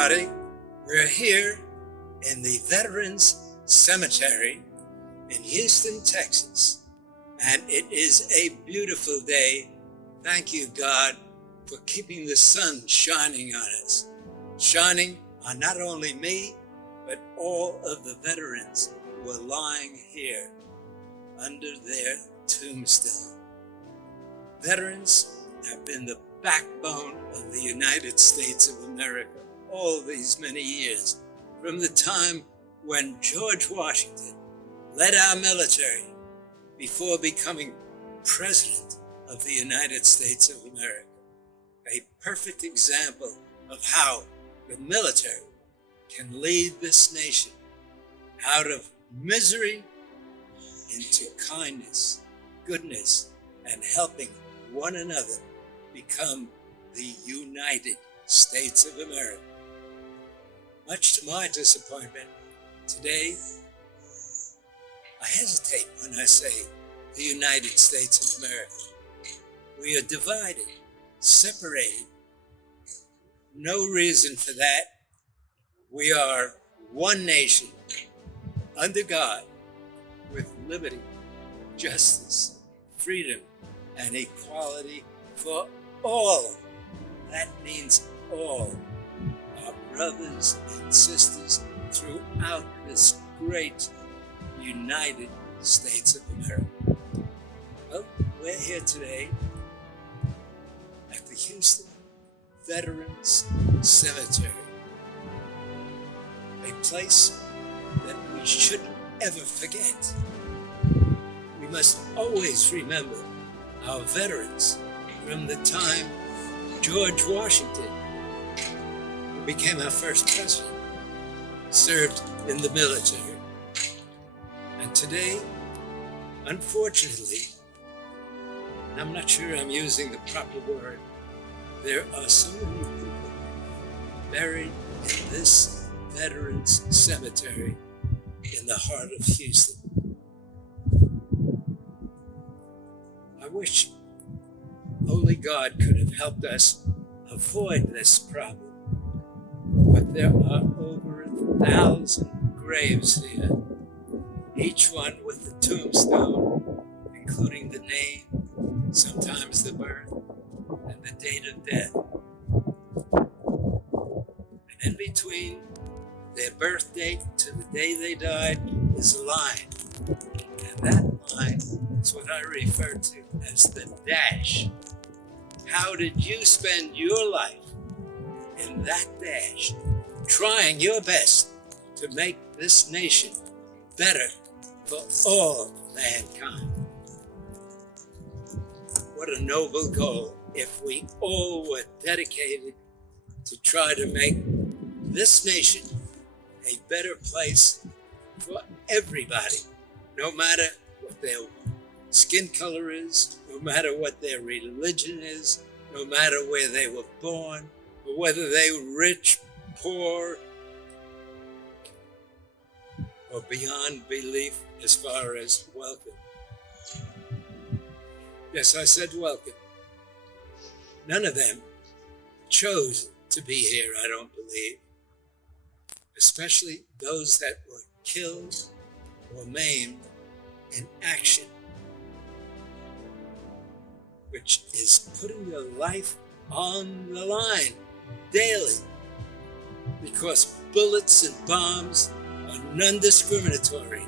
everybody. We're here in the Veterans Cemetery in Houston, Texas, and it is a beautiful day. Thank you, God, for keeping the sun shining on us, shining on not only me, but all of the veterans who are lying here under their tombstone. Veterans have been the backbone of the United States of America all these many years, from the time when George Washington led our military before becoming President of the United States of America. A perfect example of how the military can lead this nation out of misery into kindness, goodness, and helping one another become the United States of America. Much to my disappointment, today, I hesitate when I say the United States of America. We are divided, separated. No reason for that. We are one nation under God with liberty, justice, freedom, and equality for all. That means all our brothers and sisters throughout this great United States of America. Well, we're here today at the Houston Veterans Cemetery, a place that we shouldn't ever forget. We must always remember our veterans from the time George Washington, who became our first president, served in the military. And today, unfortunately, and I'm not sure I'm using the proper word, there are so many people buried in this Veterans Cemetery in the heart of Houston. I wish only God could have helped us avoid this problem. But there are over 1,000 graves here, each one with the tombstone, including the name, sometimes the birth, and the date of death. And in between their birth date to the day they died is a line. And that line is what I refer to as the dash. How did you spend your life in that dash, trying your best to make this nation better for all mankind? What a noble goal if we all were dedicated to try to make this nation a better place for everybody, no matter what their skin color is, no matter what their religion is, no matter where they were born, or whether they were rich, poor, or beyond belief as far as welcome. Yes, I said welcome. None of them chose to be here, I don't believe, especially those that were killed or maimed in action, which is putting your life on the line daily, because bullets and bombs are non-discriminatory.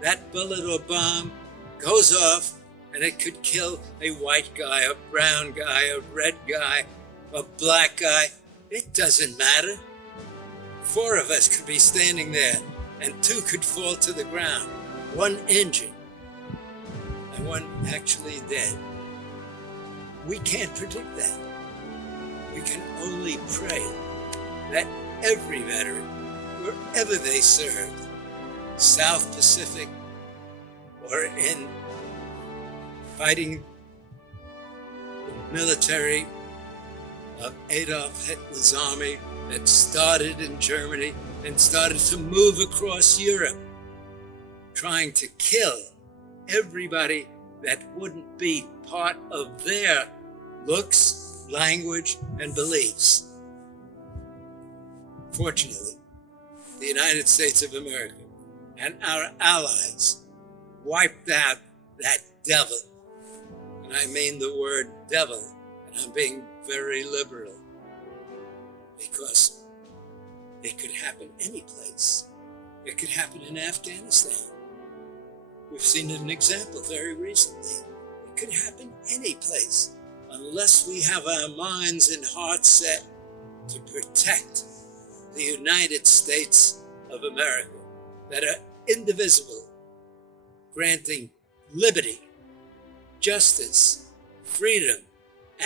That bullet or bomb goes off and it could kill a white guy, a brown guy, a red guy, a black guy. It doesn't matter. 4 of us could be standing there and 2 could fall to the ground, 1 injured and 1 actually dead. We can't predict that. We can only pray that every veteran, wherever they served, South Pacific or in fighting the military of Adolf Hitler's army that started in Germany and started to move across Europe, trying to kill everybody that wouldn't be part of their looks, language, and beliefs. Unfortunately, the United States of America and our allies wiped out that devil. And I mean the word devil, and I'm being very liberal, because it could happen any place. It could happen in Afghanistan. We've seen an example very recently. It could happen any place, unless we have our minds and hearts set to protect the United States of America, that are indivisible, granting liberty, justice, freedom,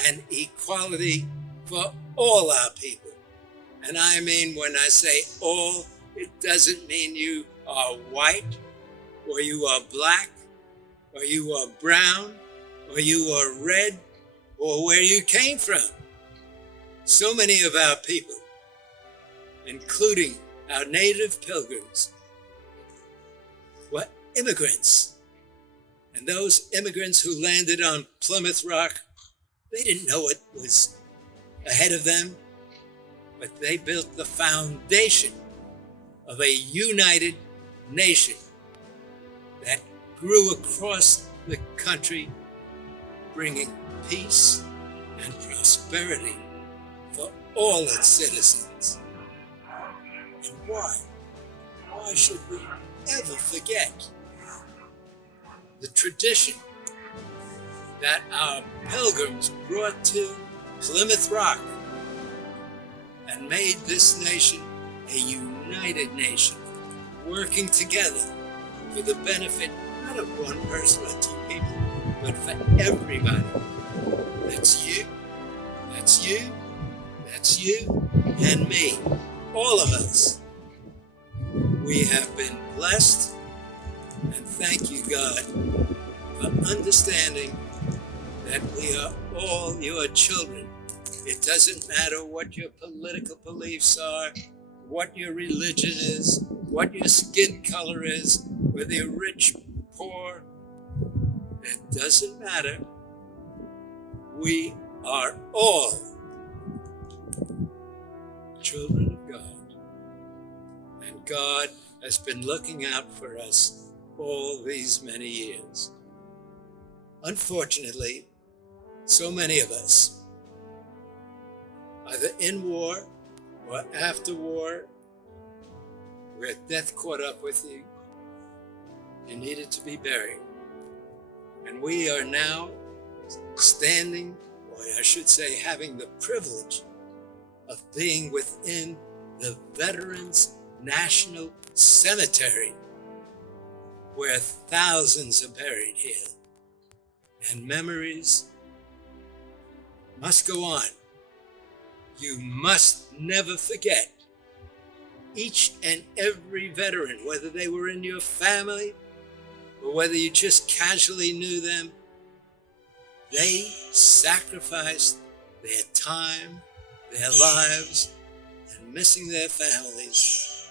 and equality for all our people. And I mean, when I say all, it doesn't mean you are white, or you are black, or you are brown, or you are red, or where you came from. So many of our people, including our native pilgrims, were immigrants. And those immigrants who landed on Plymouth Rock, they didn't know what was ahead of them, but they built the foundation of a united nation that grew across the country, bringing peace and prosperity for all its citizens. And why? Why should we ever forget the tradition that our pilgrims brought to Plymouth Rock and made this nation a united nation, working together for the benefit not of one person or two people, but for everybody. That's you, that's you, that's you, and me, all of us. We have been blessed, and thank you, God, for understanding that we are all your children. It doesn't matter what your political beliefs are, what your religion is, what your skin color is, whether you're rich, poor. It doesn't matter. We are all children of God. And God has been looking out for us all these many years. Unfortunately, so many of us, either in war or after war, where death caught up with you, you needed to be buried. And we are now standing, or I should say having the privilege of being within the Veterans National Cemetery, where thousands are buried here. And memories must go on. You must never forget each and every veteran, whether they were in your family or whether you just casually knew them. They sacrificed their time, their lives, and missing their families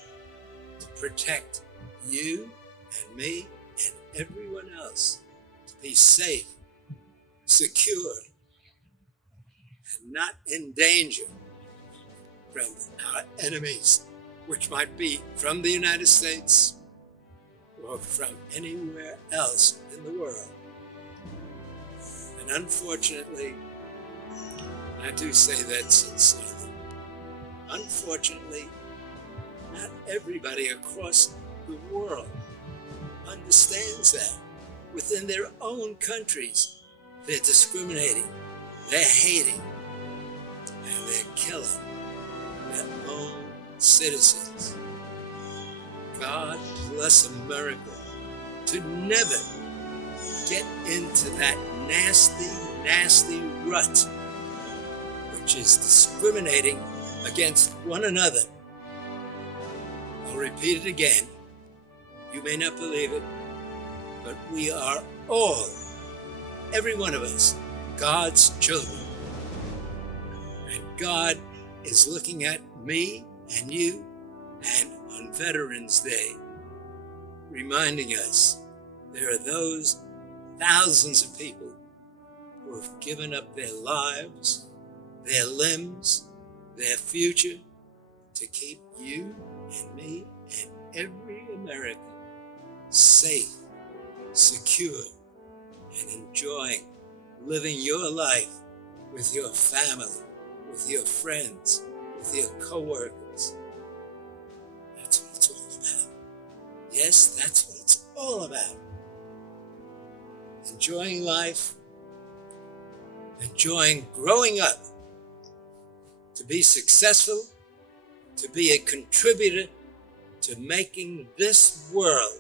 to protect you and me and everyone else, to be safe, secure, and not in danger from our enemies, which might be from the United States or from anywhere else in the world. And unfortunately, I do say that sincerely, unfortunately, not everybody across the world understands that. Within their own countries, they're discriminating, they're hating, and they're killing their own citizens. God bless America to never get into that nasty, nasty rut, which is discriminating against one another. I'll repeat it again. You may not believe it, but we are all, every one of us, God's children. And God is looking at me and you, and on Veterans Day, reminding us there are those thousands of people who have given up their lives, their limbs, their future to keep you and me and every American safe, secure, and enjoying living your life with your family, with your friends, with your co-workers. That's what it's all about. Yes, that's what it's all about. Enjoying life, enjoying growing up, to be successful, to be a contributor to making this world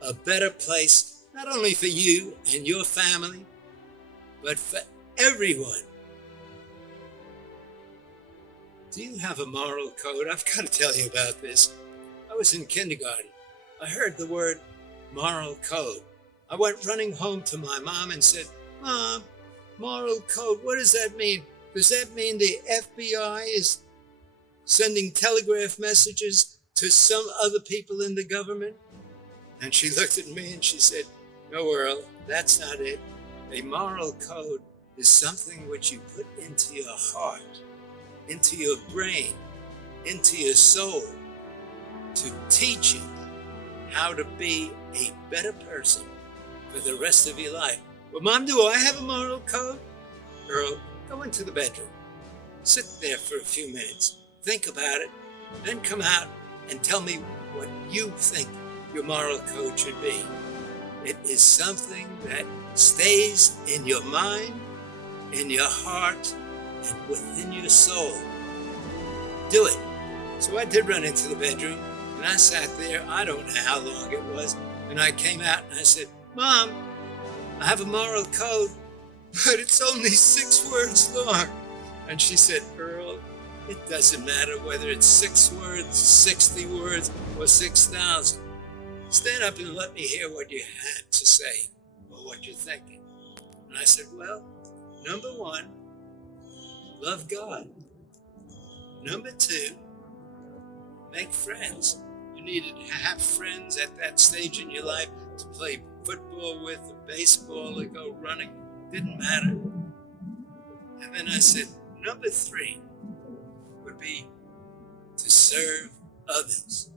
a better place, not only for you and your family, but for everyone. Do you have a moral code? I've got to tell you about this. I was in kindergarten. I heard the word moral code. I went running home to my mom and said, "Mom, moral code, what does that mean? Does that mean the FBI is sending telegraph messages to some other people in the government?" And she looked at me and she said, "No, Earl, that's not it. A moral code is something which you put into your heart, into your brain, into your soul, to teach you how to be a better person for the rest of your life." "Well, Mom, do I have a moral code?" "Earl, go into the bedroom. Sit there for a few minutes. Think about it. Then come out and tell me what you think your moral code should be. It is something that stays in your mind, in your heart, and within your soul. Do it." So I did run into the bedroom, and I sat there. I don't know how long it was. And I came out and I said, "Mom, I have a moral code, but it's only 6 words long." And she said, "Earl, it doesn't matter whether it's 6 words, 60 words, or 6,000. Stand up and let me hear what you had to say or what you're thinking." And I said, "Well, number 1, love God. Number 2, make friends." You needed to have friends at that stage in your life to play football with, or baseball, or go running. Didn't matter. And then I said, number 3 would be to serve others.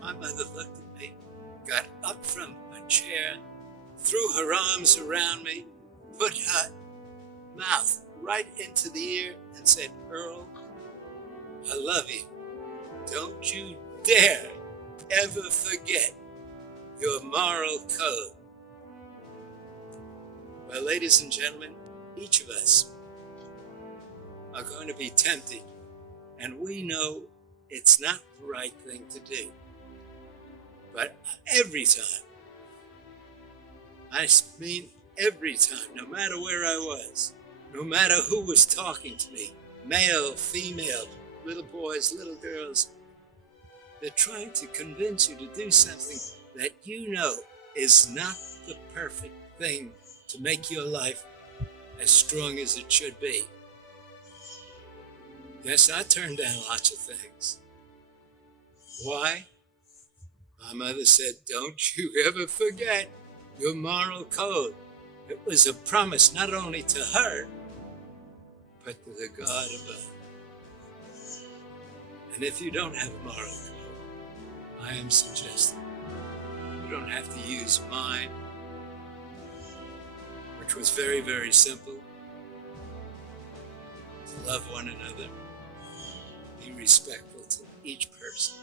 My mother looked at me, got up from my chair, threw her arms around me, put her mouth right into the ear and said, "Earl, I love you. Don't you dare ever forget your moral code." Well, ladies and gentlemen, each of us are going to be tempted, and we know it's not the right thing to do. But every time, I mean every time, no matter where I was, no matter who was talking to me, male, female, little boys, little girls, they're trying to convince you to do something that you know is not the perfect thing to make your life as strong as it should be. Yes, I turned down lots of things. Why? My mother said, "Don't you ever forget your moral code." It was a promise not only to her, but to the God above. And if you don't have a moral code, I am suggesting you don't have to use mine, which was very, very simple. To love one another, be respectful to each person,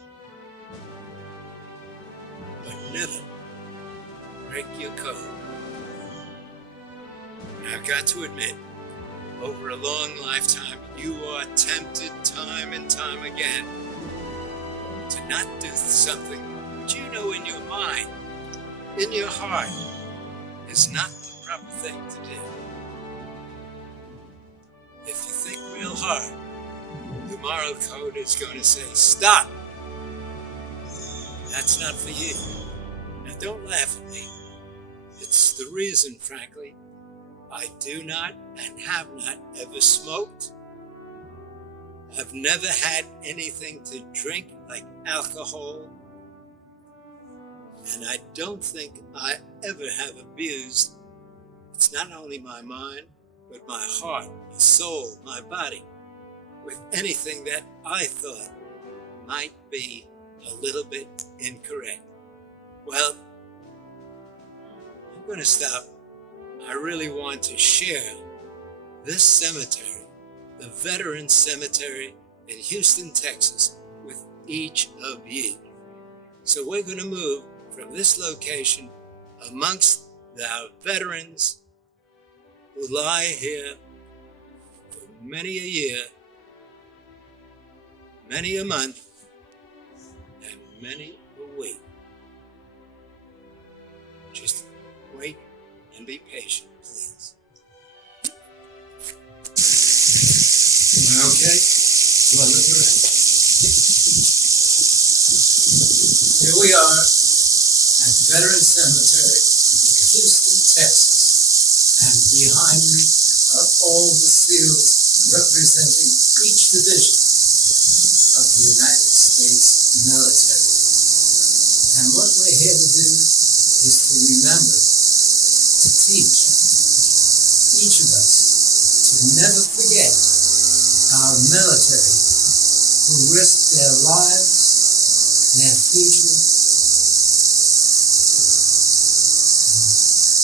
but never break your code. And I've got to admit, over a long lifetime, you are tempted time and time again to not do something which you know in your mind, in your heart, is not the proper thing to do. If you think real hard, the moral code is going to say, "Stop. That's not for you." Now, don't laugh at me. It's the reason, frankly, I do not and have not ever smoked. I've never had anything to drink like alcohol. And I don't think I ever have abused. It's not only my mind, but my heart, my soul, my body, with anything that I thought might be a little bit incorrect. Well, I'm going to stop. I really want to share this cemetery, the Veterans Cemetery in Houston, Texas, with each of you. So we're going to move from this location amongst our veterans who lie here for many a year, many a month, and many a week. Just wait and be patient, please. Okay, well, look around. Here we are at the Veterans Cemetery in Houston, Texas. And behind me are all the seals representing each division of the United States military. And what we're here to do is to remember, to teach each of us to never forget our military who risked their lives, their future,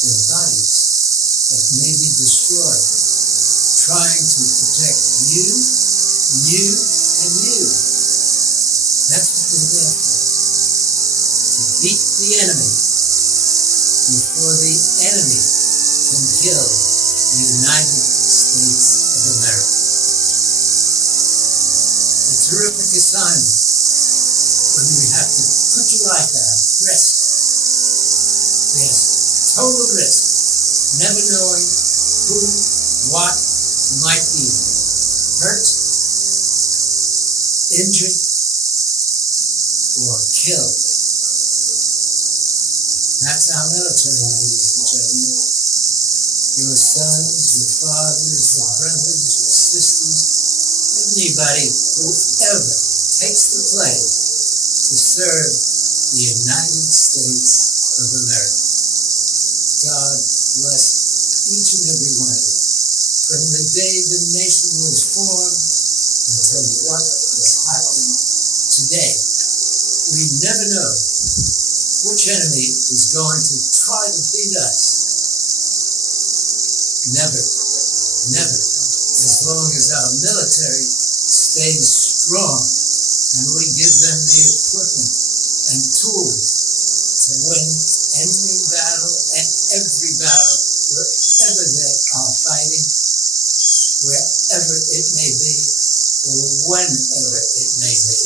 their bodies that may be destroyed, trying to protect you, and you. That's what they're there for. To beat the enemy before the enemy can kill the United States of America. A terrific assignment when we have to put your life at risk. Yes, total risk. Never knowing who, what might be hurt, injured, or killed. That's our military, ladies and gentlemen. Your sons, your fathers, your brothers, your sisters, anybody, whoever takes the pledge to serve the United States of America. God bless each and every one of you. From the day the nation was formed until what is happening today, we never know which enemy is going to try to beat us. Never, never, as long as our military stays strong and we give them the equipment and tools to win any battle and every battle, wherever they are fighting, wherever it may be, or whenever it may be.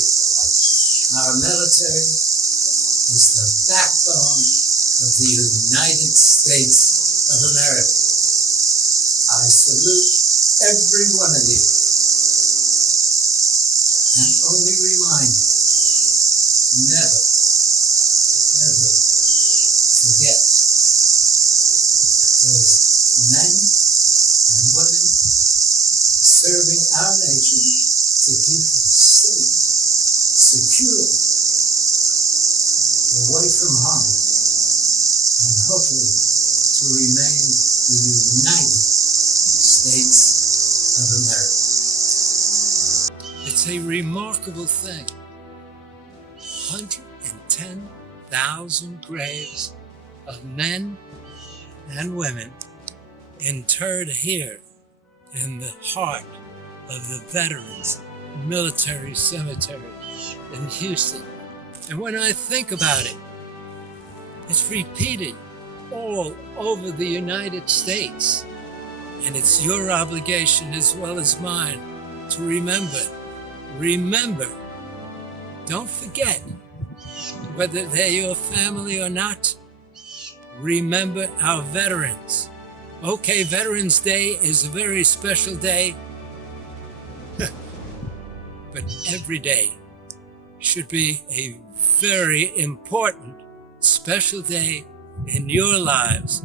Our military is the backbone of the United States of America. I salute every one of you and only remind you, never, ever forget those men and women serving our nation to keep it safe, secure, away from harm, and hopefully to remain the United States of America. It's a remarkable thing. 110,000 graves of men and women interred here in the heart of the Veterans Military Cemetery in Houston. And when I think about it, it's repeated all over the United States. And it's your obligation as well as mine to remember. Remember. Don't forget, whether they're your family or not, remember our veterans. Okay, Veterans Day is a very special day, but every day should be a very important, special day in your lives,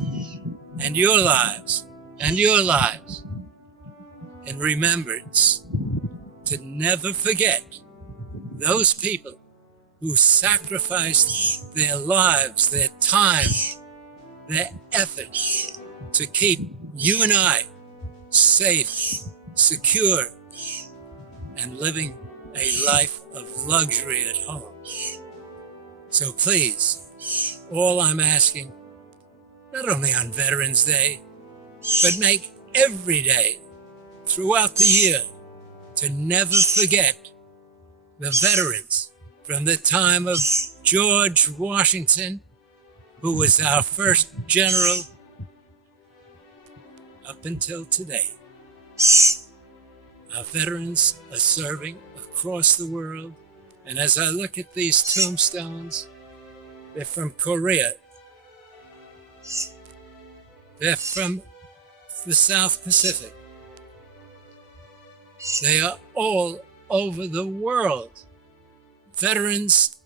and your lives, and your lives. In remembrance to never forget those people who sacrificed their lives, their time, their effort to keep you and I safe, secure, and living a life of luxury at home. So please, all I'm asking, not only on Veterans Day, but make every day throughout the year to never forget the veterans from the time of George Washington, who was our first general, up until today. Our veterans are serving across the world, and as I look at these tombstones, they're from Korea. They're from the South Pacific. They are all over the world. Veterans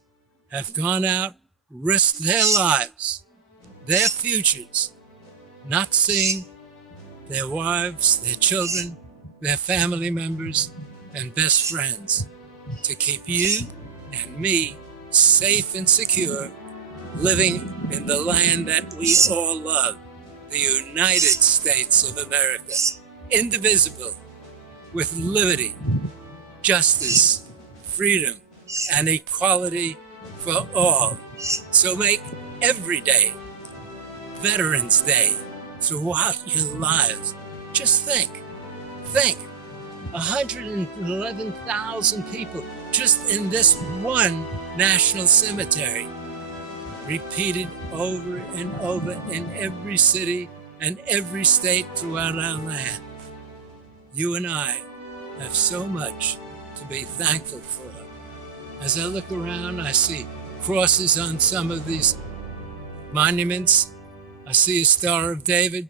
have gone out, risked their lives, their futures, not seeing their wives, their children, their family members, and best friends to keep you and me safe and secure, living in the land that we all love, the United States of America, indivisible, with liberty, justice, freedom, and equality for all. So make every day Veterans Day throughout your lives. Just think, 111,000 people just in this one national cemetery, repeated over and over in every city and every state throughout our land. You and I have so much to be thankful for. As I look around, I see crosses on some of these monuments. I see a Star of David.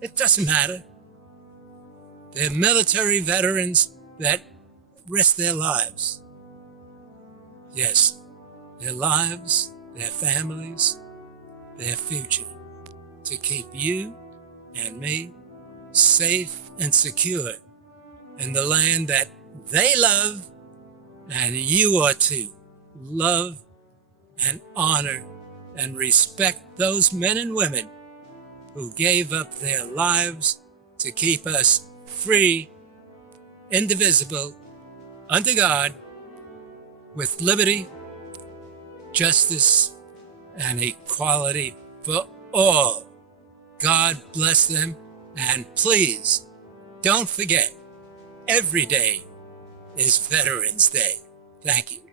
It doesn't matter. They're military veterans that risk their lives. Yes, their lives, their families, their future, to keep you and me safe and secure in the land that they love, and you ought to love and honor and respect those men and women who gave up their lives to keep us free, indivisible, under God, with liberty, justice, and equality for all. God bless them, and please don't forget, every day is Veterans Day. Thank you.